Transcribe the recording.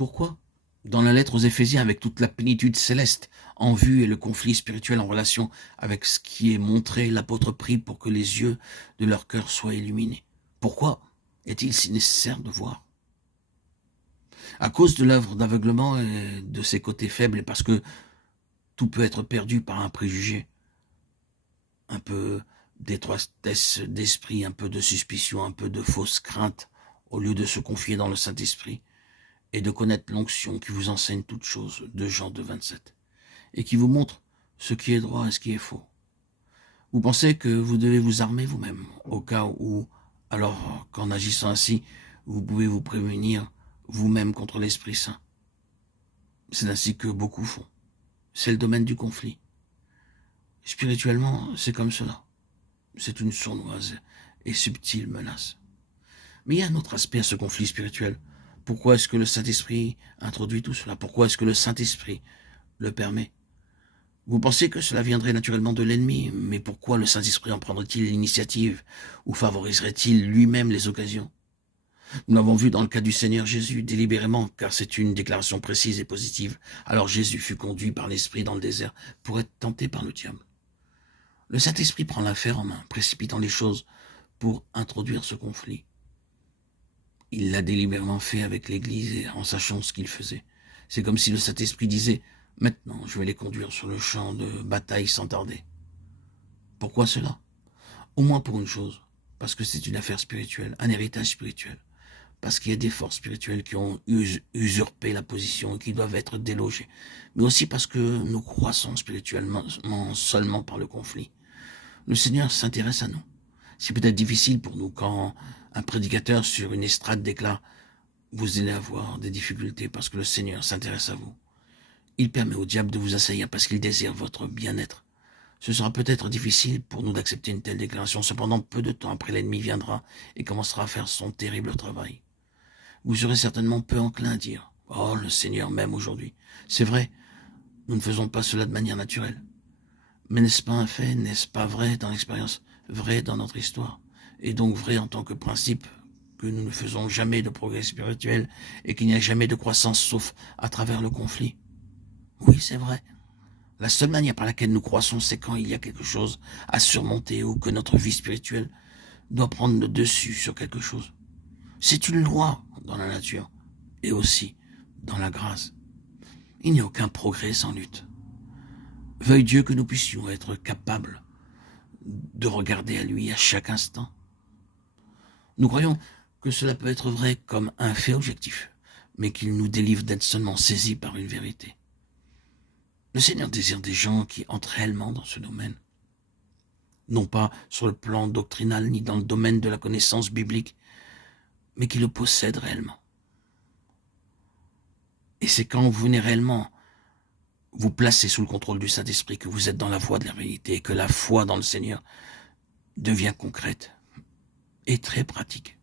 Pourquoi? Dans la lettre aux Éphésiens, avec toute la plénitude céleste en vue et le conflit spirituel en relation avec ce qui est montré, l'apôtre prie pour que les yeux de leur cœur soient illuminés. Pourquoi est-il si nécessaire de voir? À cause de l'œuvre d'aveuglement et de ses côtés faibles, et parce que tout peut être perdu par un préjugé, un peu d'étroitesse d'esprit, un peu de suspicion, un peu de fausse crainte, au lieu de se confier dans le Saint-Esprit et de connaître l'onction qui vous enseigne toutes choses, de Jean 2,27, et qui vous montre ce qui est droit et ce qui est faux. Vous pensez que vous devez vous armer vous-même, au cas où, alors qu'en agissant ainsi, vous pouvez vous prémunir vous-même contre l'Esprit Saint. C'est ainsi que beaucoup font. C'est le domaine du conflit. Spirituellement, c'est comme cela. C'est une sournoise et subtile menace. Mais il y a un autre aspect à ce conflit spirituel. Pourquoi est-ce que le Saint-Esprit introduit tout cela? Pourquoi est-ce que le Saint-Esprit le permet? Vous pensez que cela viendrait naturellement de l'ennemi, mais pourquoi le Saint-Esprit en prendrait-il l'initiative ou favoriserait-il lui-même les occasions? Nous l'avons vu dans le cas du Seigneur Jésus, délibérément, car c'est une déclaration précise et positive. Alors Jésus fut conduit par l'Esprit dans le désert pour être tenté par le diable. Le Saint-Esprit prend l'affaire en main, précipitant les choses pour introduire ce conflit. Il l'a délibérément fait avec l'Église et en sachant ce qu'il faisait. C'est comme si le Saint-Esprit disait « Maintenant, je vais les conduire sur le champ de bataille sans tarder. » Pourquoi cela? Au moins pour une chose, parce que c'est une affaire spirituelle, un héritage spirituel. Parce qu'il y a des forces spirituelles qui ont usurpé la position et qui doivent être délogées. Mais aussi parce que nous croissons spirituellement seulement par le conflit. Le Seigneur s'intéresse à nous. C'est peut-être difficile pour nous quand un prédicateur sur une estrade déclare « Vous allez avoir des difficultés parce que le Seigneur s'intéresse à vous. Il permet au diable de vous assaillir parce qu'il désire votre bien-être. » Ce sera peut-être difficile pour nous d'accepter une telle déclaration. Cependant, peu de temps après, l'ennemi viendra et commencera à faire son terrible travail. Vous serez certainement peu enclin à dire « Oh, le Seigneur m'aime aujourd'hui. » C'est vrai, nous ne faisons pas cela de manière naturelle. Mais n'est-ce pas un fait, n'est-ce pas vrai dans l'expérience, vrai dans notre histoire, et donc vrai en tant que principe, que nous ne faisons jamais de progrès spirituel et qu'il n'y a jamais de croissance sauf à travers le conflit? Oui, c'est vrai. La seule manière par laquelle nous croissons, c'est quand il y a quelque chose à surmonter ou que notre vie spirituelle doit prendre le dessus sur quelque chose. C'est une loi dans la nature et aussi dans la grâce. Il n'y a aucun progrès sans lutte. Veuille Dieu que nous puissions être capables de regarder à lui à chaque instant. Nous croyons que cela peut être vrai comme un fait objectif, mais qu'il nous délivre d'être seulement saisis par une vérité. Le Seigneur désire des gens qui entrent réellement dans ce domaine, non pas sur le plan doctrinal ni dans le domaine de la connaissance biblique, mais qui le possèdent réellement. Et c'est quand vous venez réellement vous placer sous le contrôle du Saint-Esprit que vous êtes dans la voie de la réalité et que la foi dans le Seigneur devient concrète et très pratique.